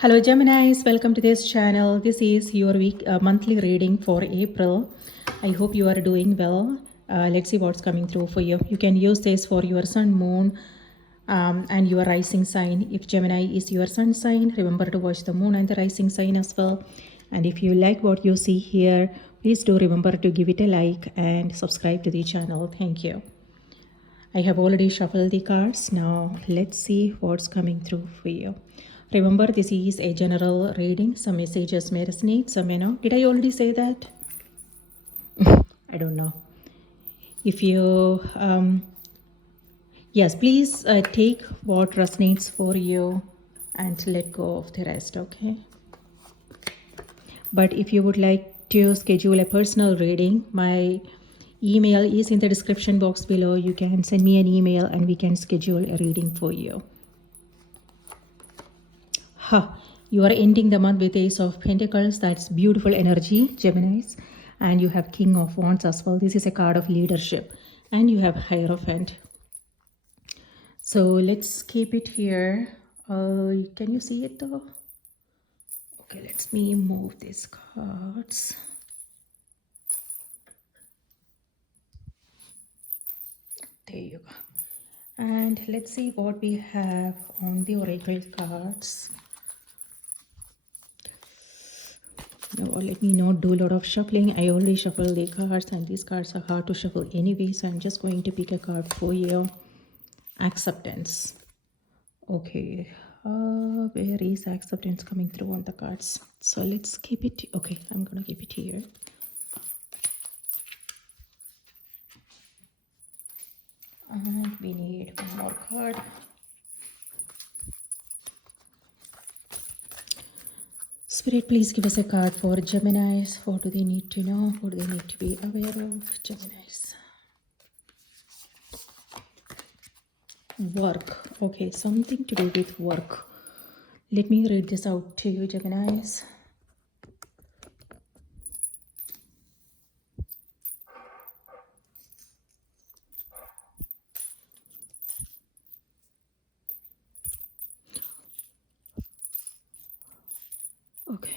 Hello Geminis, welcome to this channel. This is your monthly reading for April. I hope you are doing well. Let's see what's coming through for you. You can use this for your sun, moon, and your rising sign. If Gemini is your sun sign, remember to watch the moon and the rising sign as well. And if you like what you see here, please do remember to give it a like and subscribe to the channel. Thank you. I have already shuffled the cards. Now let's see what's coming through for you. Remember, this is a general reading. Some messages may resonate, some may not. Did I already say that? I don't know. If you, yes, please take what resonates for you and let go of the rest, okay? But if you would like to schedule a personal reading, my email is in the description box below. You can send me an email and we can schedule a reading for you. You are ending the month with Ace of Pentacles. That's beautiful energy, Geminis. And you have King of Wands as well. This is a card of leadership. And you have Hierophant. So let's keep it here. Can you see it though? Okay, let me move these cards. There you go. And let's see what we have on the oracle cards. No, let me not do a lot of shuffling. I already shuffled the cards and these cards are hard to shuffle anyway. So I'm just going to pick a card for you. Acceptance. Okay. Where is acceptance coming through on the cards? So let's keep it. Okay, I'm going to keep it here. And we need one more card. Spirit, please give us a card for Geminis. What do they need to know? What do they need to be aware of? Geminis. Work. Okay, something to do with work. Let me read this out to you, Geminis. Okay.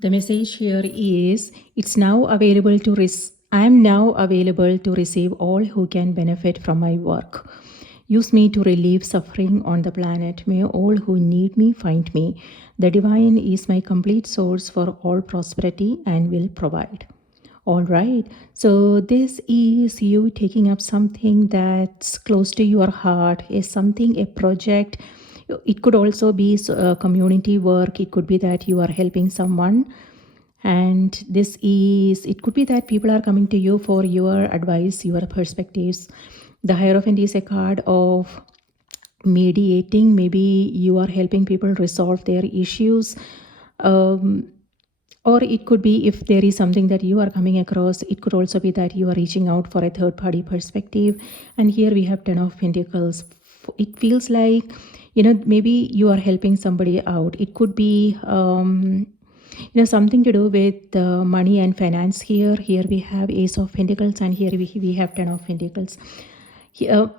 The message here is, it's now available to I am now available to receive all who can benefit from my work. Use me to relieve suffering on the planet. May all who need me find me. The divine is my complete source for all prosperity and will provide. All right. So this is you taking up something that's close to your heart, a project. It could also be community work. It could be that you are helping someone. And it could be that people are coming to you for your advice, your perspectives. The Hierophant is a card of mediating. Maybe you are helping people resolve their issues. Or it could be, if there is something that you are coming across, it could also be that you are reaching out for a third party perspective. And here we have 10 of Pentacles. It feels like, maybe you are helping somebody out. It could be, something to do with money and finance here. Here we have Ace of Pentacles and here we have 10 of Pentacles. Even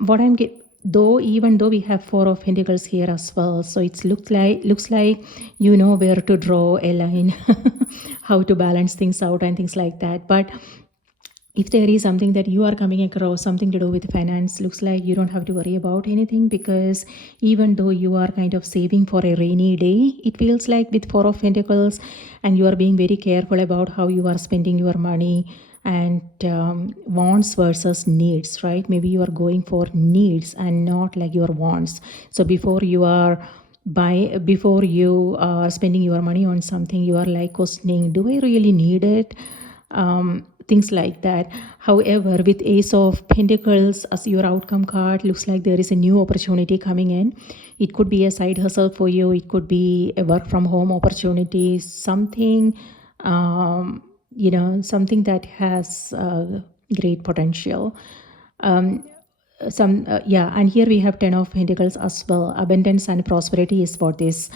though we have 4 of Pentacles here as well, so it looks like you know where to draw a line, how to balance things out and things like that. But if there is something that you are coming across, something to do with finance, looks like you don't have to worry about anything, because even though you are kind of saving for a rainy day, it feels like with 4 of Pentacles, and you are being very careful about how you are spending your money, and wants versus needs, right? Maybe you are going for needs and not like your wants. So before you are spending your money on something, you are like questioning, do I really need it? Things like that. However, with Ace of Pentacles as your outcome card, looks like there is a new opportunity coming in. It could be a side hustle for you. It could be a work from home opportunity, something, something that has great potential. And here we have 10 of Pentacles as well. Abundance and prosperity is what this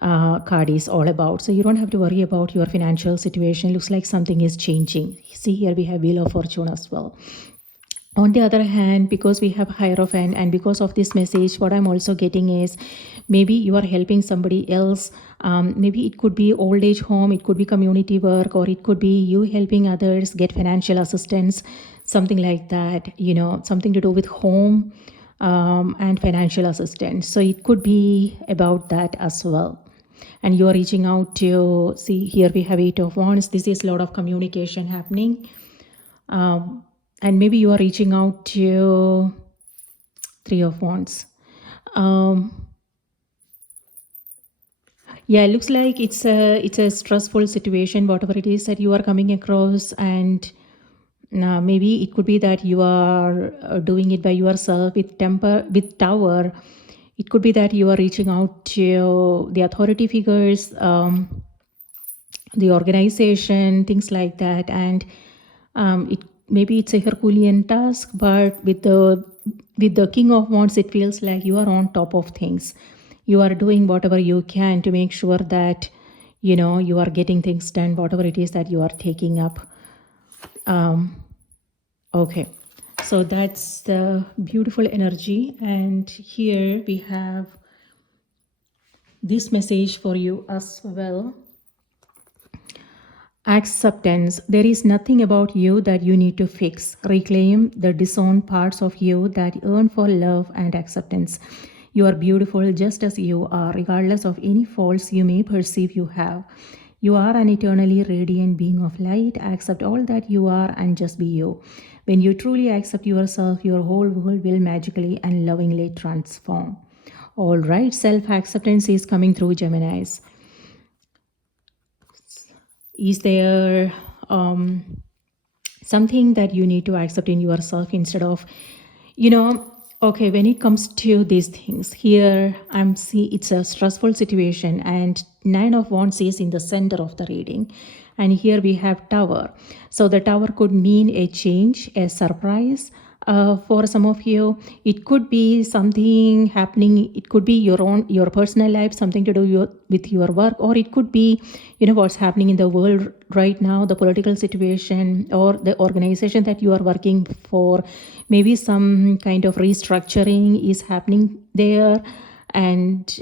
card is all about. So you don't have to worry about your financial situation. Looks like something is changing. See, here we have Wheel of Fortune as well. On the other hand, because we have Hierophant, and because of this message, what I'm also getting is maybe you are helping somebody else. Maybe it could be old age home, it could be community work, or it could be you helping others get financial assistance, something like that, something to do with home and financial assistance. So it could be about that as well. And you are reaching out to, see here we have 8 of Wands. This is a lot of communication happening. And maybe you are reaching out to 3 of Wands. Yeah, it looks like it's a stressful situation, whatever it is that you are coming across, and maybe it could be that you are doing it by yourself with Tower. It could be that you are reaching out to the authority figures, the organization, things like that, and maybe it's a Herculean task, but with the King of Wands, it feels like you are on top of things. You are doing whatever you can to make sure that you are getting things done, whatever it is that you are taking up. Okay, so that's the beautiful energy, and here we have this message for you as well. Acceptance. There is nothing about you that you need to fix. Reclaim the disowned parts of you that yearn for love and acceptance. You are beautiful just as you are, regardless of any faults you may perceive you have. You are an eternally radiant being of light. Accept all that you are and just be you. When you truly accept yourself, your whole world will magically and lovingly transform. All right, self-acceptance is coming through, Geminis. Is there something that you need to accept in yourself instead of, okay, when it comes to these things, here I'm seeing it's a stressful situation, and 9 of Wands is in the center of the reading. And here we have Tower. So the Tower could mean a change, a surprise. For some of you, it could be something happening. It could be your personal life, something to do with your work, or it could be, what's happening in the world right now, the political situation, or the organization that you are working for. Maybe some kind of restructuring is happening there. And,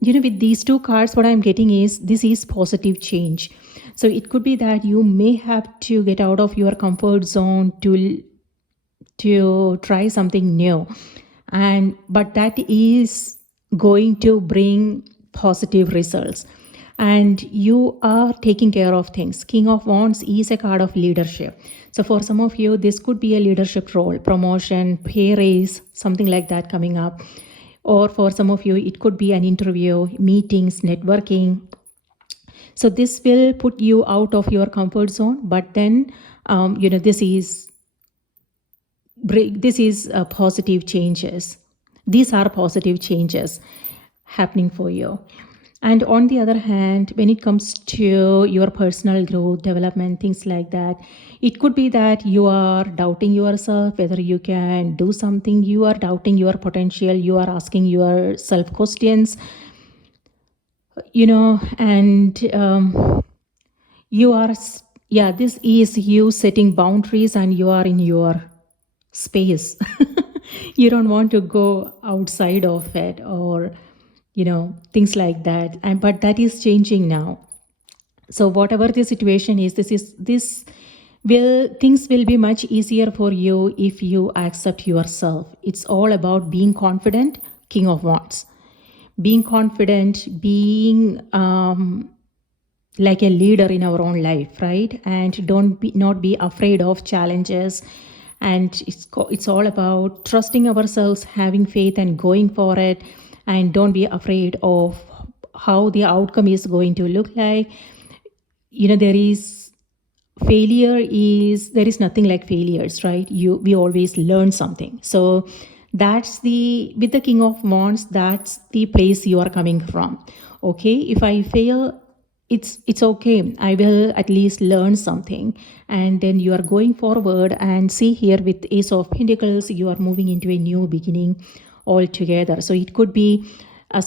with these 2 cards, what I'm getting is this is positive change. So it could be that you may have to get out of your comfort zone to try something new, but that is going to bring positive results, and you are taking care of things. King of Wands is a card of leadership. So for some of you, this could be a leadership role, promotion, pay raise, something like that coming up. Or for some of you, it could be an interview, meetings, networking. So this will put you out of your comfort zone, but then this is positive changes. These are positive changes happening for you. And on the other hand, when it comes to your personal growth, development, things like that, it could be that you are doubting yourself, whether you can do something. You are doubting your potential. You are asking yourself questions, and this is you setting boundaries, and you are in your space. You don't want to go outside of it, or things like that. But that is changing now. So whatever the situation is, things will be much easier for you if you accept yourself. It's all about being confident. King of Wands, being confident, being like a leader in our own life, right? And not be afraid of challenges. And it's all about trusting ourselves, having faith, and going for it. And don't be afraid of how the outcome is going to look like. There is nothing like failures, right? We always learn something. So with the King of Wands, that's the place you are coming from. Okay, if I fail, it's okay. I will at least learn something. And then you are going forward, and see here with Ace of Pentacles, you are moving into a new beginning altogether. So it could be a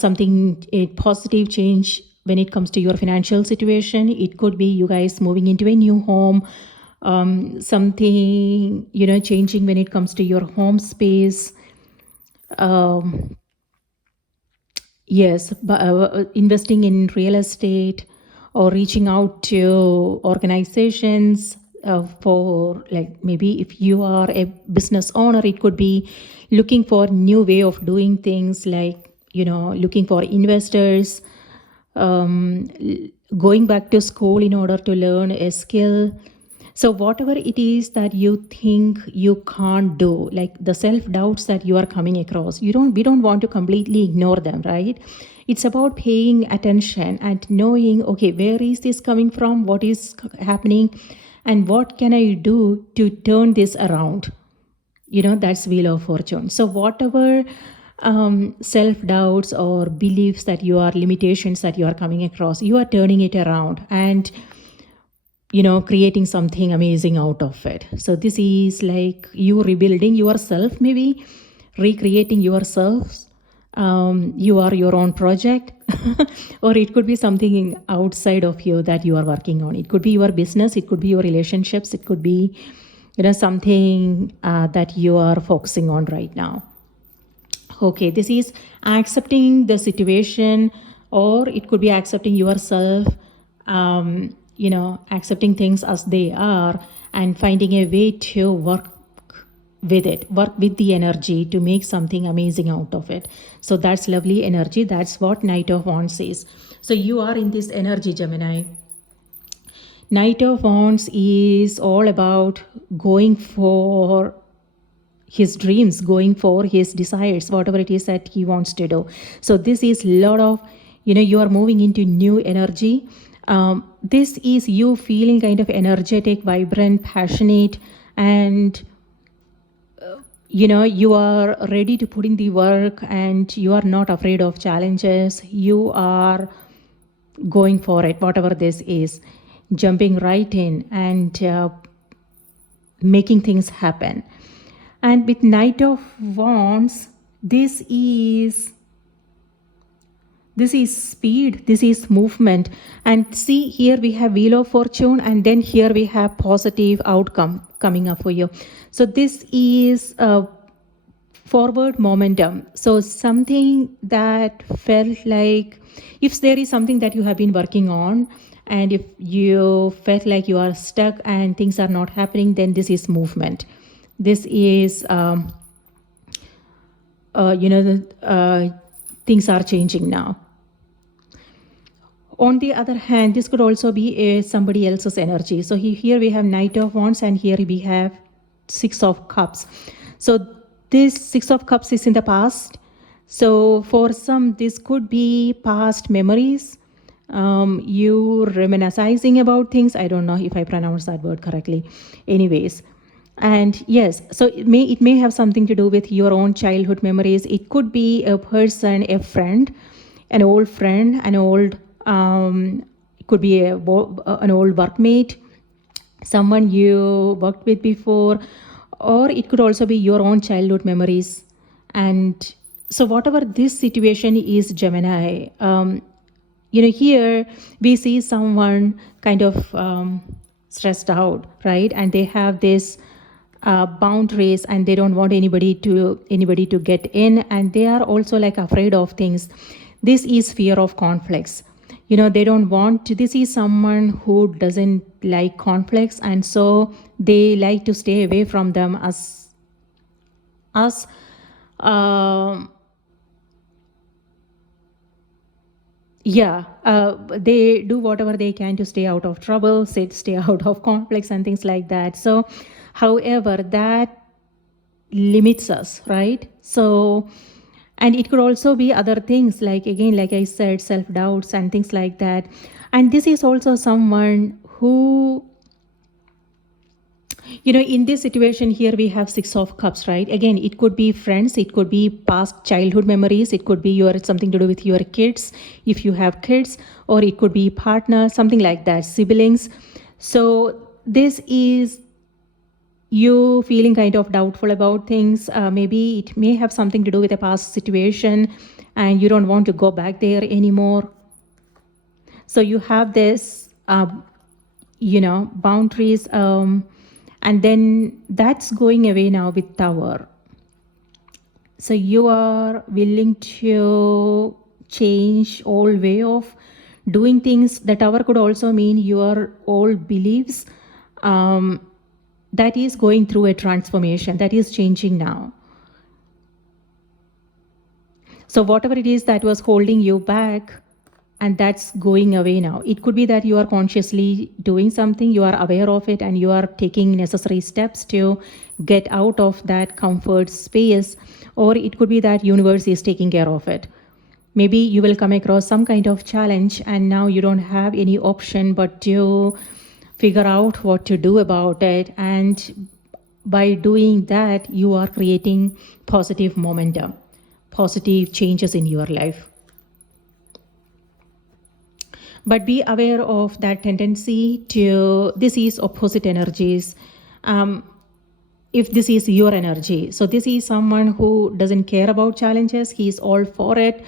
positive change when it comes to your financial situation. It could be you guys moving into a new home, something, changing when it comes to your home space. Yes, but investing in real estate or reaching out to organizations for, like, maybe if you are a business owner, it could be looking for new way of doing things, like, looking for investors, going back to school in order to learn a skill. So whatever it is that you think you can't do, like the self-doubts that you are coming across, we don't want to completely ignore them, right? It's about paying attention and knowing, okay, where is this coming from? What is happening? And what can I do to turn this around? That's Wheel of Fortune. So whatever self-doubts or beliefs that you are, limitations that you are coming across, you are turning it around and creating something amazing out of it. So this is like you rebuilding yourself, maybe recreating yourself. You are your own project, or it could be something outside of you that you are working on. It could be your business, it could be your relationships, it could be something that you are focusing on right now. Okay, this is accepting the situation, or it could be accepting yourself, accepting things as they are and finding a way to work with the energy to make something amazing out of it. So that's lovely energy. That's what Knight of Wands is. So you are in this energy, Gemini. Knight of Wands is all about going for his dreams, going for his desires, whatever it is that he wants to do. So this is a lot of, you are moving into new energy. This is you feeling kind of energetic, vibrant, passionate, and you are ready to put in the work, and you are not afraid of challenges. You are going for it, whatever this is, jumping right in and making things happen. And with Knight of Wands, this is speed, this is movement. And see, here we have Wheel of Fortune, and then here we have positive outcome coming up for you. So this is forward momentum. So something that felt like, if there is something that you have been working on, and if you felt like you are stuck and things are not happening, then this is movement. This is, things are changing now. On the other hand, this could also be somebody else's energy. So here we have Knight of Wands, and here we have Six of Cups. So this Six of Cups is in the past. So for some, this could be past memories. You reminiscing about things. I don't know if I pronounce that word correctly. Anyways. And yes, so it may have something to do with your own childhood memories. It could be a person, a friend, an old friend, an old, it could be an old workmate, someone you worked with before, or it could also be your own childhood memories. And so whatever this situation is, Gemini, here we see someone kind of stressed out, right? And they have this boundaries, and they don't want anybody to get in, and they are also like afraid of things. This is fear of conflicts. They don't want to. This is someone who doesn't like conflicts, and so they like to stay away from them they do whatever they can to stay out of trouble, stay out of conflicts and things like that. So however, that limits us, right? So, and it could also be other things, like, again, like I said, self-doubts and things like that. And this is also someone who, in this situation here, we have Six of Cups, right? Again, it could be friends, it could be past childhood memories, it could be something to do with your kids, if you have kids, or it could be partner, something like that, siblings. So this is you feeling kind of doubtful about things. Maybe it may have something to do with a past situation, and you don't want to go back there anymore. So you have this boundaries, and then that's going away now with Tower. So you are willing to change all way of doing things. The Tower could also mean your old beliefs, that is going through a transformation, that is changing now. So whatever it is that was holding you back, and that's going away now. It could be that you are consciously doing something, you are aware of it, and you are taking necessary steps to get out of that comfort space. Or it could be that universe is taking care of it. Maybe you will come across some kind of challenge, and now you don't have any option but to figure out what to do about it. And by doing that, you are creating positive momentum, positive changes in your life. But be aware of that tendency to, this is opposite energies. If this is your energy, so this is someone who doesn't care about challenges, he's all for it,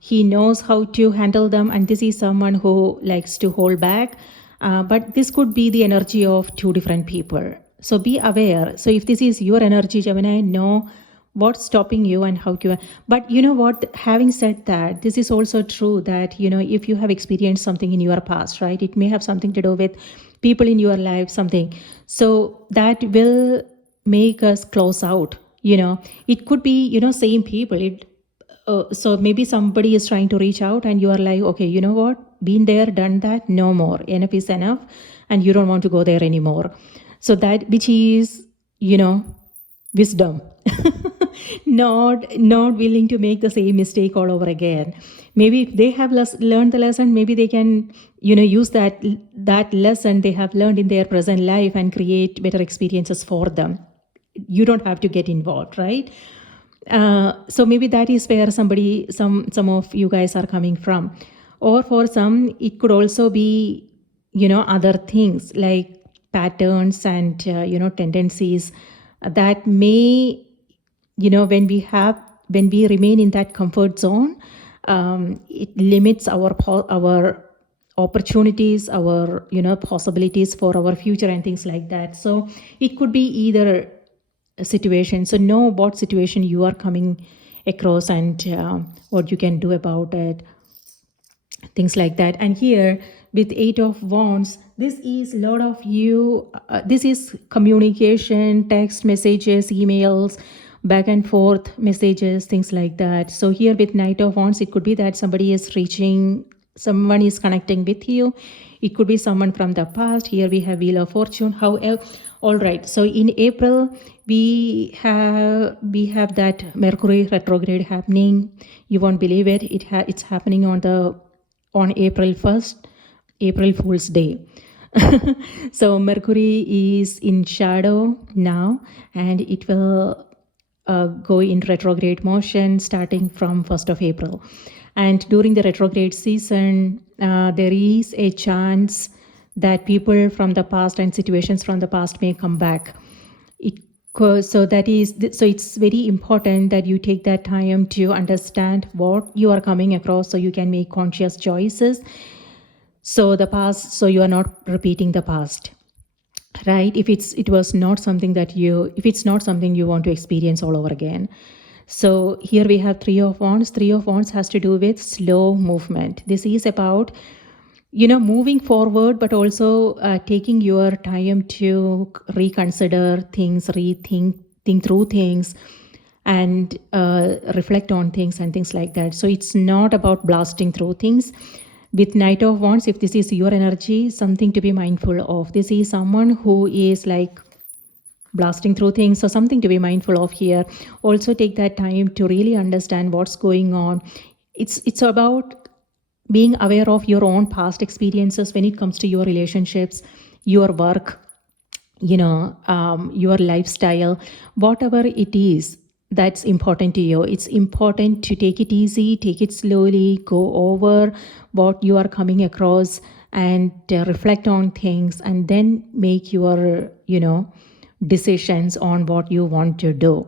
he knows how to handle them, and this is someone who likes to hold back. But this could be the energy of two different people. So be aware. So if this is your energy, Gemini, know what's stopping you and how you. But you know what, having said that, this is also true that, if you have experienced something in your past, right, it may have something to do with people in your life, something. So that will make us close out. It could be, same people. So maybe somebody is trying to reach out and you are like, okay, you know what, been there, done that, no more, enough is enough, and you don't want to go there anymore. So that, which is, wisdom. not willing to make the same mistake all over again. Maybe if they have learned the lesson, maybe they can use that lesson they have learned in their present life and create better experiences for them. You don't have to get involved, right? So maybe that is where some of you guys are coming from. Or for some, it could also be other things like patterns and tendencies that may, when we remain in that comfort zone, it limits our opportunities, our possibilities for our future and things like that. So it could be either a situation. So know what situation you are coming across and what you can do about it, things like that. And here with 8 of Wands, this is a lot of you, this is communication, text messages, emails, back and forth messages, things like that. So here with Knight of Wands, it could be that someone is connecting with you. It could be someone from the past. Here we have Wheel of Fortune. However, all right, so in April we have that Mercury retrograde happening. You won't believe it. It's happening on April 1st, April Fool's Day. So Mercury is in shadow now, and it will go in retrograde motion starting from 1st of April. And during the retrograde season, there is a chance that people from the past and situations from the past may come back. So it's very important that you take that time to understand what you are coming across so you can make conscious choices. So you are not repeating the past, right? If it's not something you want to experience all over again. So here we have 3 of Wands. 3 of Wands has to do with slow movement. This is about moving forward, but also taking your time to reconsider things, think through things, and reflect on things and things like that. So it's not about blasting through things. With Knight of Wands, if this is your energy, something to be mindful of. This is someone who is like blasting through things, so something to be mindful of here. Also take that time to really understand what's going on. It's about being aware of your own past experiences when it comes to your relationships, your work, your lifestyle, whatever it is that's important to you. It's important to take it easy, take it slowly, go over what you are coming across and reflect on things, and then make your decisions on what you want to do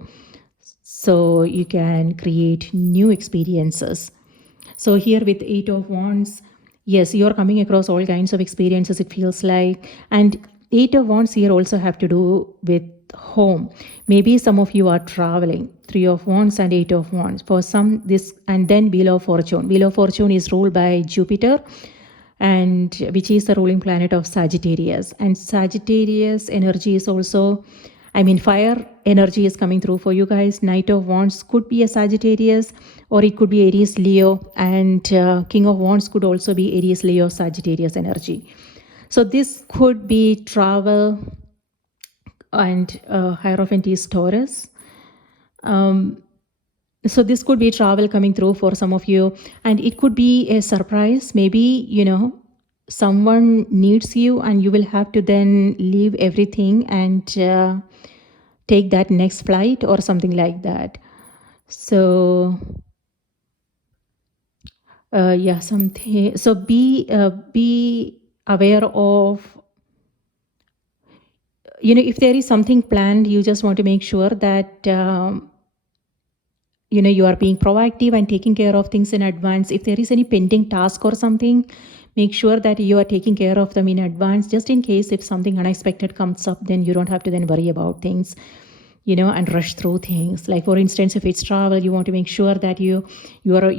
so you can create new experiences. So here with 8 of Wands, Yes, you're coming across all kinds of experiences, it feels like. And Eight of Wands here also have to do with home. Maybe some of you are traveling. Three of Wands and Eight of Wands. For some, this, and then Wheel of Fortune. Wheel of Fortune is ruled by Jupiter, and which is the ruling planet of Sagittarius. And Sagittarius energy is also, I mean, fire energy is coming through for you guys. Knight of Wands could be a Sagittarius, or it could be Aries, Leo, and King of Wands could also be Aries, Leo, Sagittarius energy. So this could be travel, and Hierophant is Taurus. So this could be travel coming through for some of you, and it could be a surprise. Maybe, someone needs you and you will have to then leave everything and take that next flight or something like that. So something. So be aware of, if there is something planned, you just want to make sure that you are being proactive and taking care of things in advance. If there is any pending task or something, make sure that you are taking care of them in advance, just in case if something unexpected comes up, then you don't have to then worry about things, and rush through things. Like, for instance, if it's travel, you want to make sure that you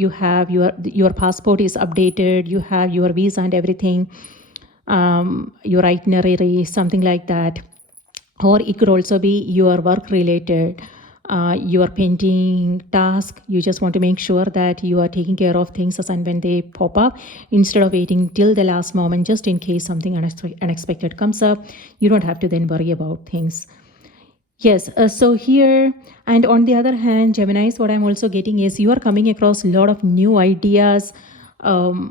have your passport is updated, you have your visa and everything, your itinerary, something like that. Or it could also be your work related, your pending task. You just want to make sure that you are taking care of things as and when they pop up, instead of waiting till the last moment, just in case something unexpected comes up. You don't have to then worry about things. Yes, so here, and on the other hand, Geminis, what I'm also getting is you are coming across a lot of new ideas. You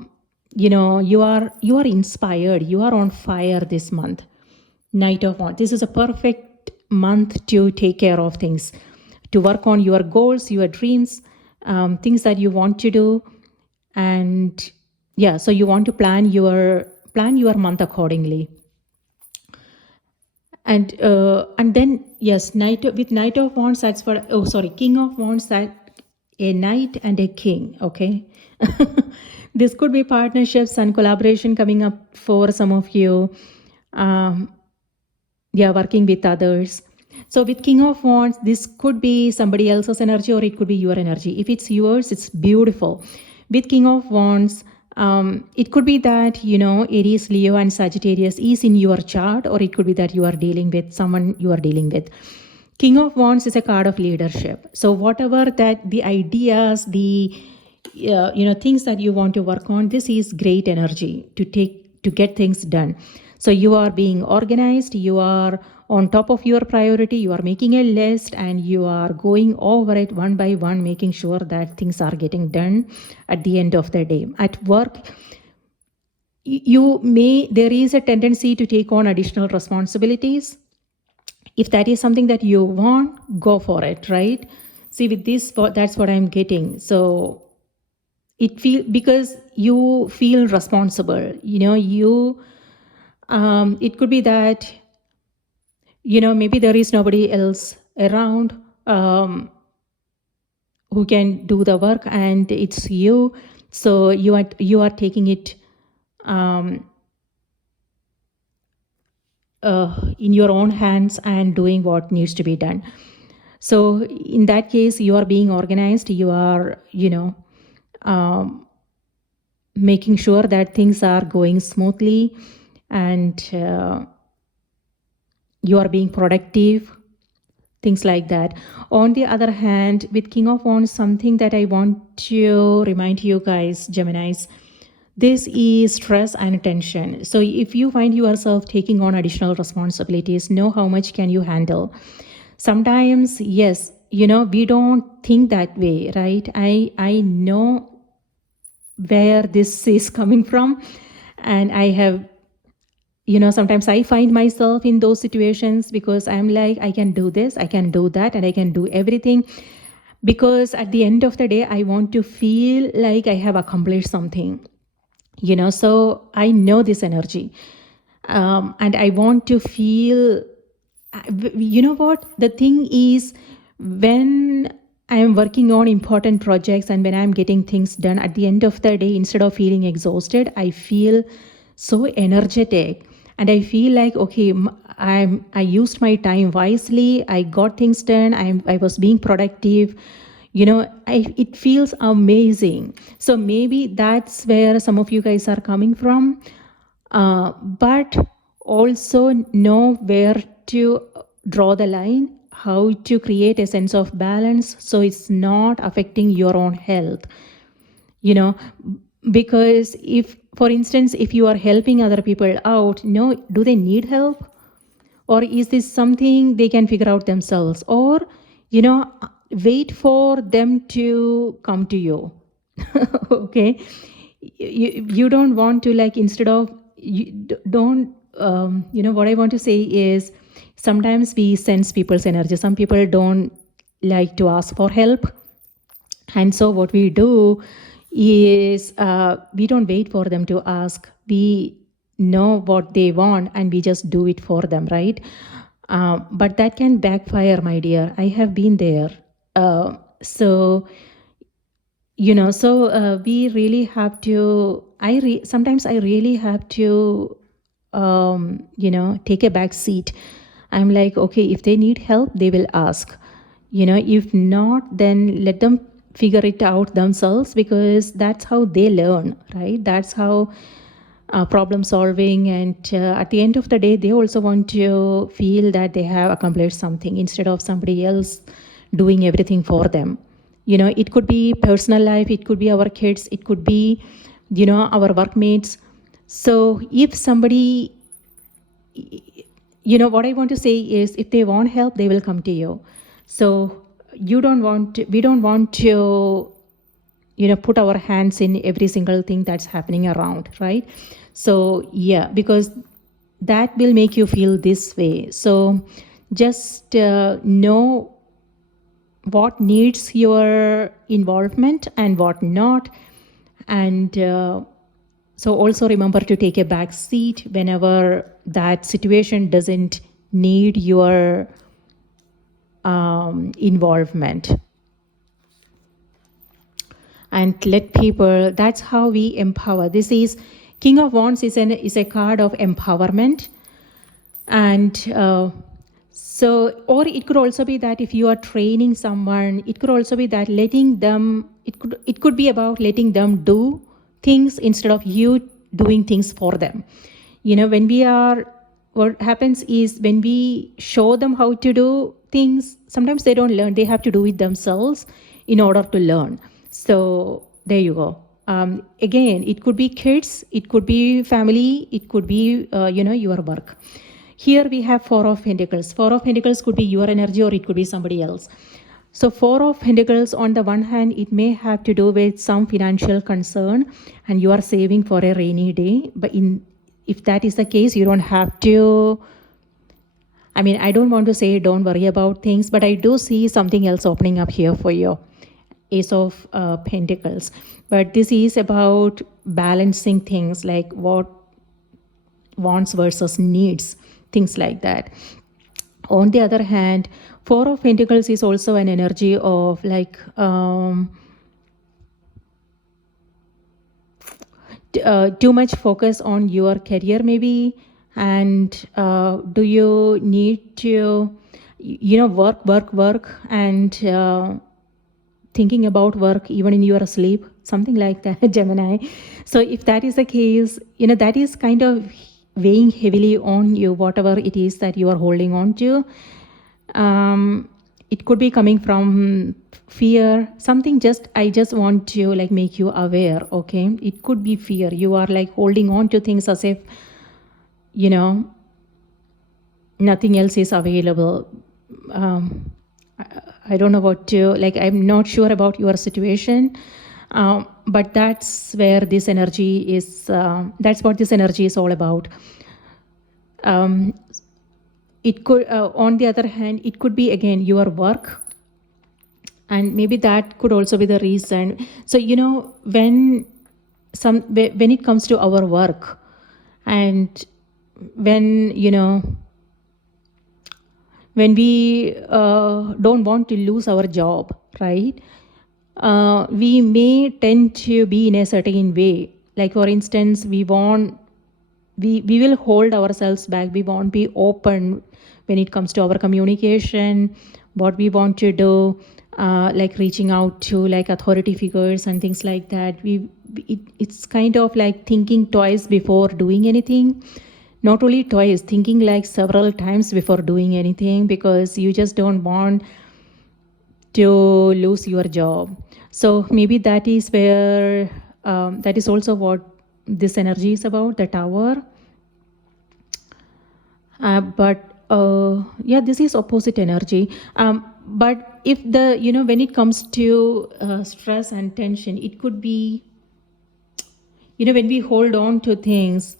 are inspired, you are on fire this month. Knight of Wands. This is a perfect month to take care of things, to work on your goals, your dreams, things that you want to do. And so you want to plan your month accordingly. And then, yes, Knight of Wands, that's for, King of Wands, that a knight and a king, okay? This could be partnerships and collaboration coming up for some of you. Working with others. So with King of Wands, this could be somebody else's energy or it could be your energy. If it's yours, it's beautiful. With King of Wands, it could be that, Aries, Leo, and Sagittarius is in your chart, or it could be that you are dealing with someone you are dealing with. King of Wands is a card of leadership. So whatever that the ideas, the things that you want to work on, this is great energy to get things done. So you are being organized, you are on top of your priority, you are making a list and you are going over it one by one, making sure that things are getting done at the end of the day. At work, there is a tendency to take on additional responsibilities. If that is something that you want, go for it, right? See, with this, that's what I'm getting. So because you feel responsible, it could be that, maybe there is nobody else around who can do the work, and it's you. So you are taking it in your own hands and doing what needs to be done. So in that case, you are being organized. You are, making sure that things are going smoothly, and you are being productive, things like that. On the other hand, with King of Wands, something that I want to remind you guys, Geminis, this is stress and tension. So if you find yourself taking on additional responsibilities, know how much can you handle. Sometimes, yes, we don't think that way, right? I know where this is coming from, and I have, sometimes I find myself in those situations because I'm like, I can do this, I can do that, and I can do everything, because at the end of the day, I want to feel like I have accomplished something, so I know this energy, and I want to feel, what the thing is, when I am working on important projects, and when I'm getting things done at the end of the day, instead of feeling exhausted, I feel so energetic, and I feel like, okay, I used my time wisely. I got things done. I was being productive. It feels amazing. So maybe that's where some of you guys are coming from. But also know where to draw the line, how to create a sense of balance so it's not affecting your own health. Because if, for instance, if you are helping other people out, do they need help? Or is this something they can figure out themselves? Or, wait for them to come to you. Okay. You don't want to, like, instead of, don't, what I want to say is, sometimes we sense people's energy. Some people don't like to ask for help. And so what we do is, we don't wait for them to ask. We know what they want and we just do it for them, right? But that can backfire, my dear. I have been there. So we really have to, sometimes I really have to, take a back seat. I'm like, okay, if they need help, they will ask. If not, then let them figure it out themselves, because that's how they learn, right? That's how problem solving. And at the end of the day, they also want to feel that they have accomplished something instead of somebody else doing everything for them. It could be personal life, it could be our kids, it could be, our workmates. So if somebody, what I want to say is, if they want help, they will come to you. So we don't want to, put our hands in every single thing that's happening around, right? So yeah, because that will make you feel this way. So just know what needs your involvement and what not. And so also remember to take a back seat whenever that situation doesn't need your involvement. And let people, that's how we empower. This is King of Wands is a card of empowerment. And so, or it could also be that if you are training someone, it could also be that letting them, it could be about letting them do things instead of you doing things for them. When we are, what happens is, when we show them how to do things, sometimes they don't learn. They have to do it themselves in order to learn. So there you go. Again, it could be kids, it could be family, it could be, your work. Here we have Four of Pentacles. Four of Pentacles could be your energy or it could be somebody else. So Four of Pentacles, on the one hand, it may have to do with some financial concern and you are saving for a rainy day. But if that is the case, you don't have to, I don't want to say don't worry about things, but I do see something else opening up here for you. Ace of Pentacles. But this is about balancing things, like what wants versus needs, things like that. On the other hand, Four of Pentacles is also an energy of, like, too much focus on your career maybe. And do you need to, work and thinking about work even in your sleep, something like that, Gemini. So if that is the case, that is kind of weighing heavily on you, whatever it is that you are holding on to. It could be coming from fear, something. I just want to, like, make you aware, okay? It could be fear. You are, like, holding on to things as if, nothing else is available. I don't know what to, like, I'm not sure about your situation, but that's where this energy is, that's what this energy is all about. It could, on the other hand, it could be, again, your work, and maybe that could also be the reason. So, when it comes to our work, and when we don't want to lose our job, right? We may tend to be in a certain way. Like for instance, we will hold ourselves back. We won't be open when it comes to our communication, what we want to do, like reaching out to like authority figures and things like that. It's kind of like thinking twice before doing anything. Not only twice, thinking like several times before doing anything, because you just don't want to lose your job. So maybe that is where that is also what this energy is about, the tower. But yeah, this is opposite energy. But if the, when it comes to stress and tension, it could be, when we hold on to things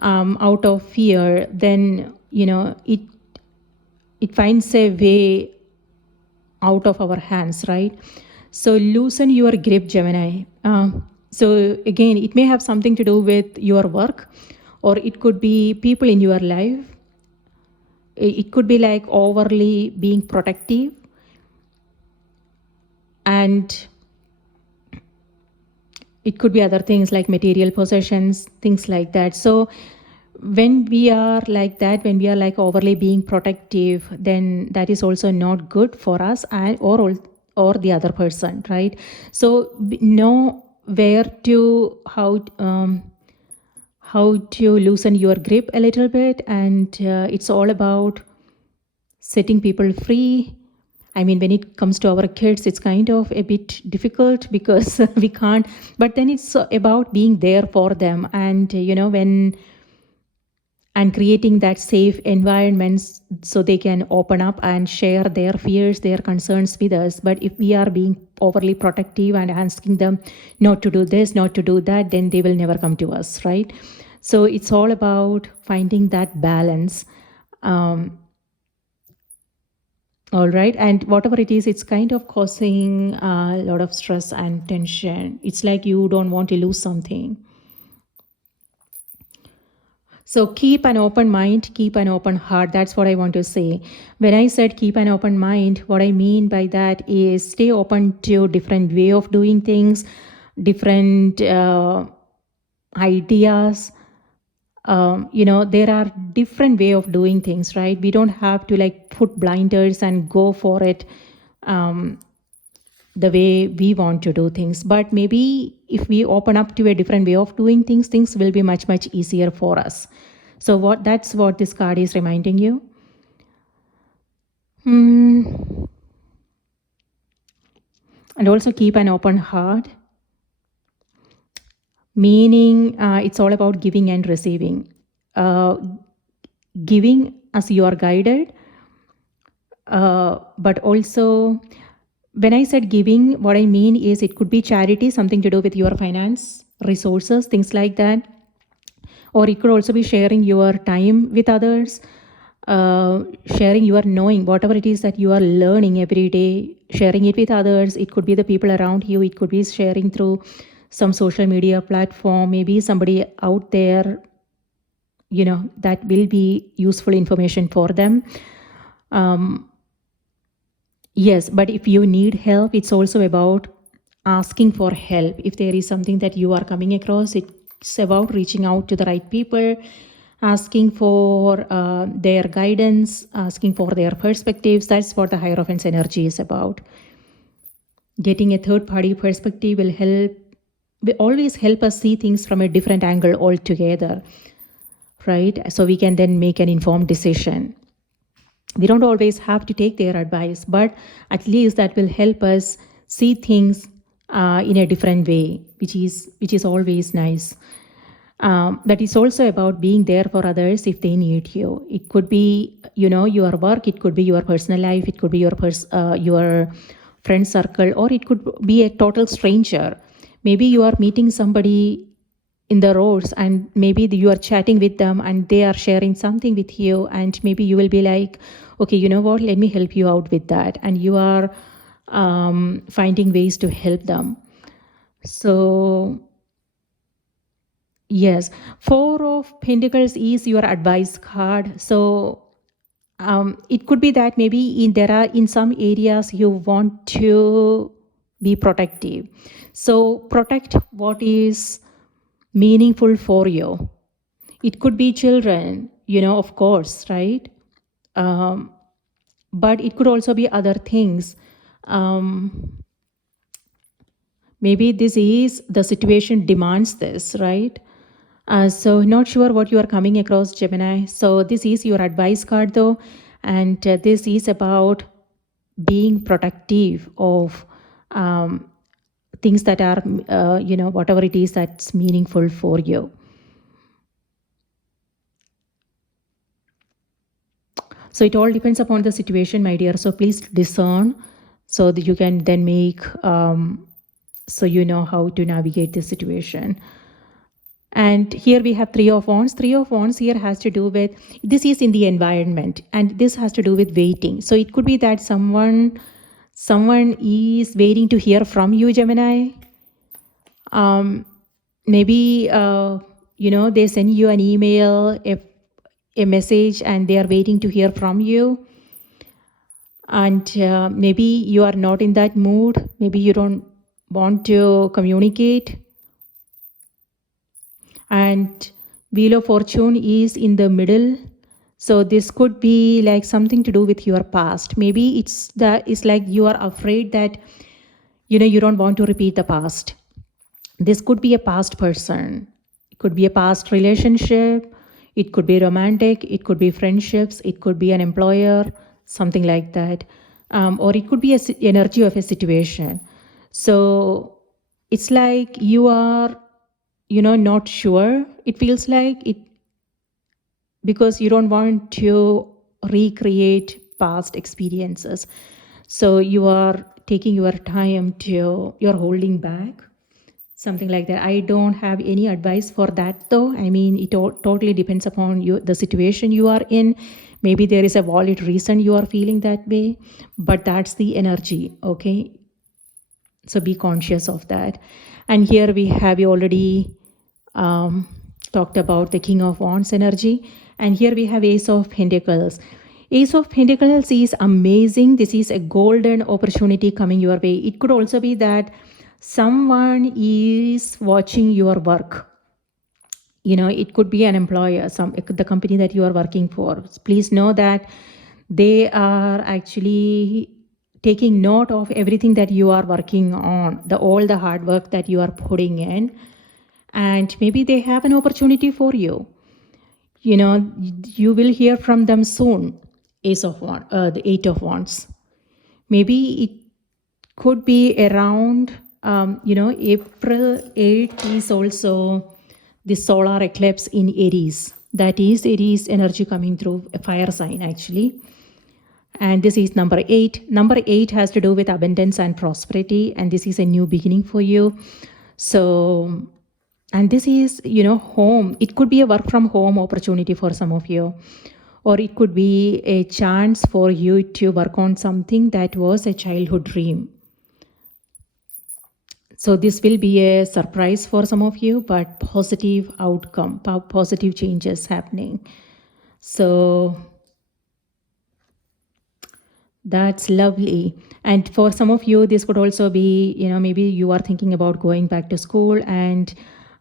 out of fear, then, it finds a way out of our hands, right? So loosen your grip, Gemini. So again, it may have something to do with your work, or it could be people in your life. It could be like overly being protective, and it could be other things like material possessions, things like that. So when we are like that, when we are like overly being protective, then that is also not good for us and or the other person, right? So know where to how to loosen your grip a little bit, and it's all about setting people free. I mean, when it comes to our kids, it's kind of a bit difficult because we can't, but then it's about being there for them, and and creating that safe environment so they can open up and share their fears, their concerns with us. But if we are being overly protective and asking them not to do this, not to do that, then they will never come to us, right? So it's all about finding that balance. All right. And whatever it is, it's kind of causing a lot of stress and tension. It's like you don't want to lose something. So keep an open mind, keep an open heart. That's what I want to say. When I said keep an open mind, what I mean by that is stay open to different way of doing things, different ideas. There are different way of doing things, right? We don't have to like put blinders and go for it the way we want to do things. But maybe if we open up to a different way of doing things, things will be much, much easier for us. So that's what this card is reminding you. And also keep an open heart, meaning it's all about giving and receiving. Giving as you are guided, but also when I said giving, what I mean is it could be charity, something to do with your finance, resources, things like that. Or it could also be sharing your time with others, sharing your knowing, whatever it is that you are learning every day, sharing it with others. It could be the people around you. It could be sharing through some social media platform, maybe somebody out there, that will be useful information for them. Yes, but if you need help, it's also about asking for help. If there is something that you are coming across, it's about reaching out to the right people, asking for their guidance, asking for their perspectives. That's what the Hierophant's energy is about. Getting a third-party perspective will always help us see things from a different angle altogether, right? So we can then make an informed decision. We don't always have to take their advice, but at least that will help us see things in a different way, which is always nice. That is also about being there for others if they need you. It could be, your work. It could be your personal life. It could be your friend circle, or it could be a total stranger. Maybe you are meeting somebody in the roads, and maybe you are chatting with them and they are sharing something with you, and maybe you will be like, okay, you know what, let me help you out with that, and you are finding ways to help them. So yes, Four of Pentacles is your advice card. So It could be that maybe there are in some areas you want to be protective. So protect what is meaningful for you. It could be children, of course, right? Um, but it could also be other things. Um, Maybe this is the situation demands this, right? So not sure what you are coming across, Gemini. So this is your advice card though, and this is about being protective of things that are, whatever it is that's meaningful for you. So it all depends upon the situation, my dear. So please discern so that you can then make, so you know how to navigate this situation. And here we have Three of Wands. Three of Wands here has to do with, this is in the environment, and this has to do with waiting. So it could be that someone is waiting to hear from you, Gemini. Maybe, they send you an email, a message, and they are waiting to hear from you. And maybe you are not in that mood. Maybe you don't want to communicate. And Wheel of Fortune is in the middle. So this could be like something to do with your past. Maybe it's like you are afraid that, you don't want to repeat the past. This could be a past person. It could be a past relationship. It could be romantic. It could be friendships. It could be an employer, something like that. Or it could be an energy of a situation. So it's like you are, not sure. It feels like it, because you don't want to recreate past experiences. So you are taking your time you're holding back, something like that. I don't have any advice for that though. I mean, it totally depends upon you, the situation you are in. Maybe there is a valid reason you are feeling that way, but that's the energy, okay? So be conscious of that. And here we already talked about the King of Wands energy. And here we have Ace of Pentacles. Ace of Pentacles is amazing. This is a golden opportunity coming your way. It could also be that someone is watching your work. It could be an employer, the company that you are working for. Please know that they are actually taking note of everything that you are working on, all the hard work that you are putting in. And maybe they have an opportunity for you. You will hear from them soon. The Eight of Wands. Maybe it could be around, April 8th is also the solar eclipse in Aries. That is Aries energy coming through, a fire sign actually. And this is number 8. Number 8 has to do with abundance and prosperity. And this is a new beginning for you. So, and this is, home. It could be a work from home opportunity for some of you. Or it could be a chance for you to work on something that was a childhood dream. So this will be a surprise for some of you, but positive outcome, positive changes happening. So that's lovely. And for some of you, this could also be, maybe you are thinking about going back to school, and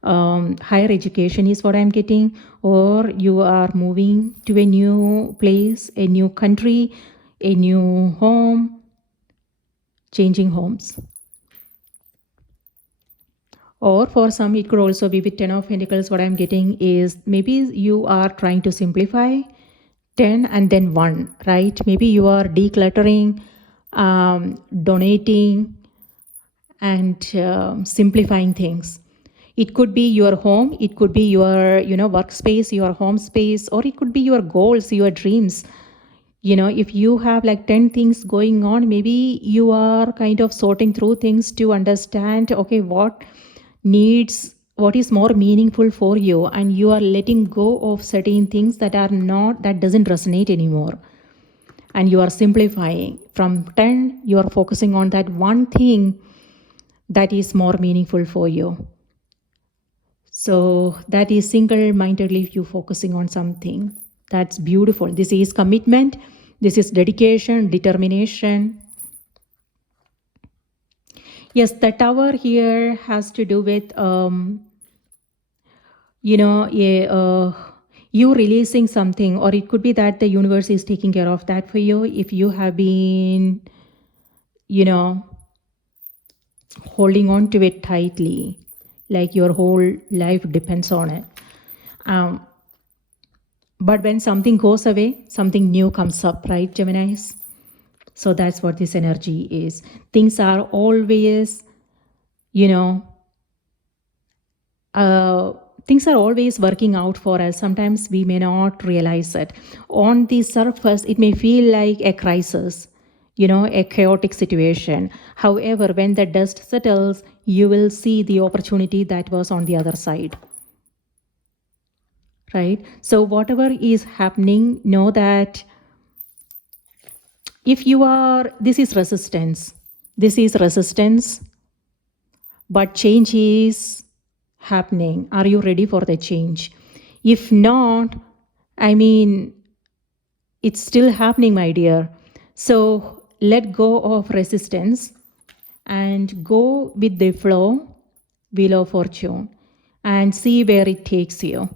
higher education is what I'm getting, or you are moving to a new place, a new country, a new home, changing homes. Or for some, it could also be with 10 of Pentacles. What I'm getting is maybe you are trying to simplify 10 and then 1, right? Maybe you are decluttering, donating, and simplifying things. It could be your home. It could be your, workspace, your home space, or it could be your goals, your dreams. If you have like 10 things going on, maybe you are kind of sorting through things to understand, okay, what is more meaningful for you, and you are letting go of certain things that doesn't resonate anymore, and you are simplifying. From 10, you are focusing on that one thing that is more meaningful for you. So that is single-mindedly you focusing on something. That's beautiful. This is commitment. This is dedication, determination. Yes, the tower here has to do with, you releasing something, or it could be that the universe is taking care of that for you. If you have been, holding on to it tightly, like your whole life depends on it. But when something goes away, something new comes up, right, Geminis? So that's what this energy is. Things are always, things are always working out for us. Sometimes we may not realize it. On the surface, it may feel like a crisis, a chaotic situation. However, when the dust settles, you will see the opportunity that was on the other side. Right? So whatever is happening, know that if you are, this is resistance, but change is happening. Are you ready for the change? If not, it's still happening, my dear. So let go of resistance and go with the flow, wheel of fortune, and see where it takes you.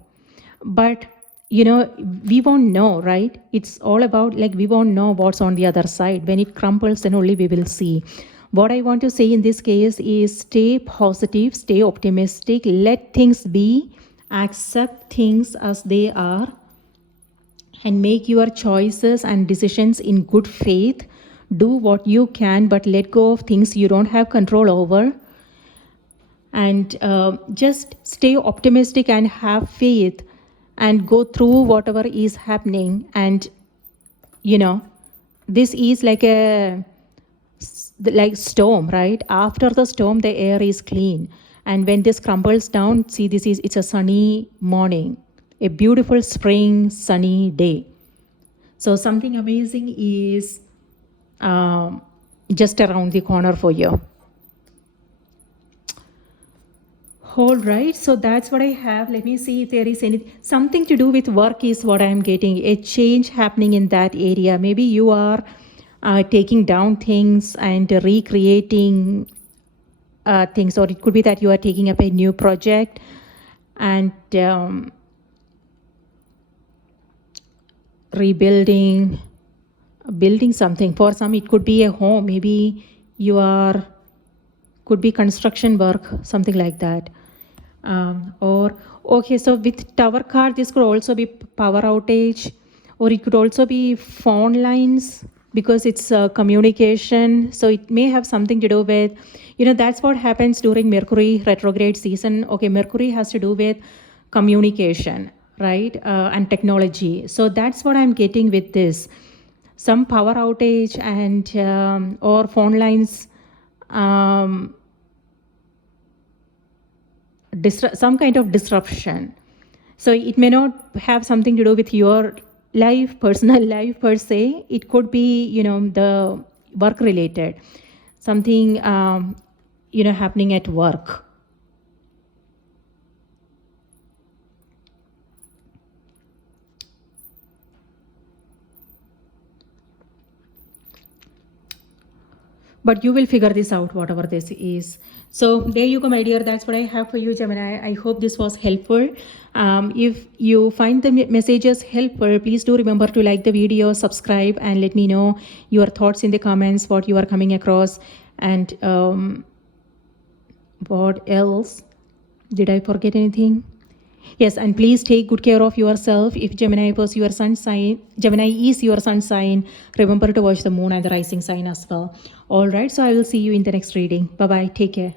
But we won't know, right? It's all about, like, we won't know what's on the other side. When it crumbles, then only we will see. What I want to say in this case is stay positive, stay optimistic, let things be, accept things as they are, and make your choices and decisions in good faith. Do what you can, but let go of things you don't have control over. And just stay optimistic and have faith and go through whatever is happening. And this is like storm, right? After the storm, the air is clean, and when this crumbles down, see, it's a sunny morning, a beautiful spring sunny day. So something amazing is just around the corner for you. All right, so that's what I have. Let me see if there is something to do with work is what I'm getting. A change happening in that area. Maybe you are taking down things and recreating things, or it could be that you are taking up a new project and rebuilding, building something. For some, it could be a home. Maybe could be construction work, something like that. So with tower card, this could also be power outage, or it could also be phone lines, because it's communication. So it may have something to do with, that's what happens during Mercury retrograde season. Okay, Mercury has to do with communication, right? And technology. So that's what I'm getting with this. Some power outage and or phone lines, some kind of disruption. So it may not have something to do with your life, personal life per se. It could be, the work related, something, happening at work. But you will figure this out, whatever this is. So there you go, my dear. That's what I have for you, Gemini. I hope this was helpful. If you find the messages helpful, please do remember to like the video, subscribe, and let me know your thoughts in the comments, what you are coming across. And what else? Did I forget anything? Yes, and please take good care of yourself. If Gemini is your sun sign, remember to watch the moon and the rising sign as well. All right, so I will see you in the next reading. Bye-bye. Take care.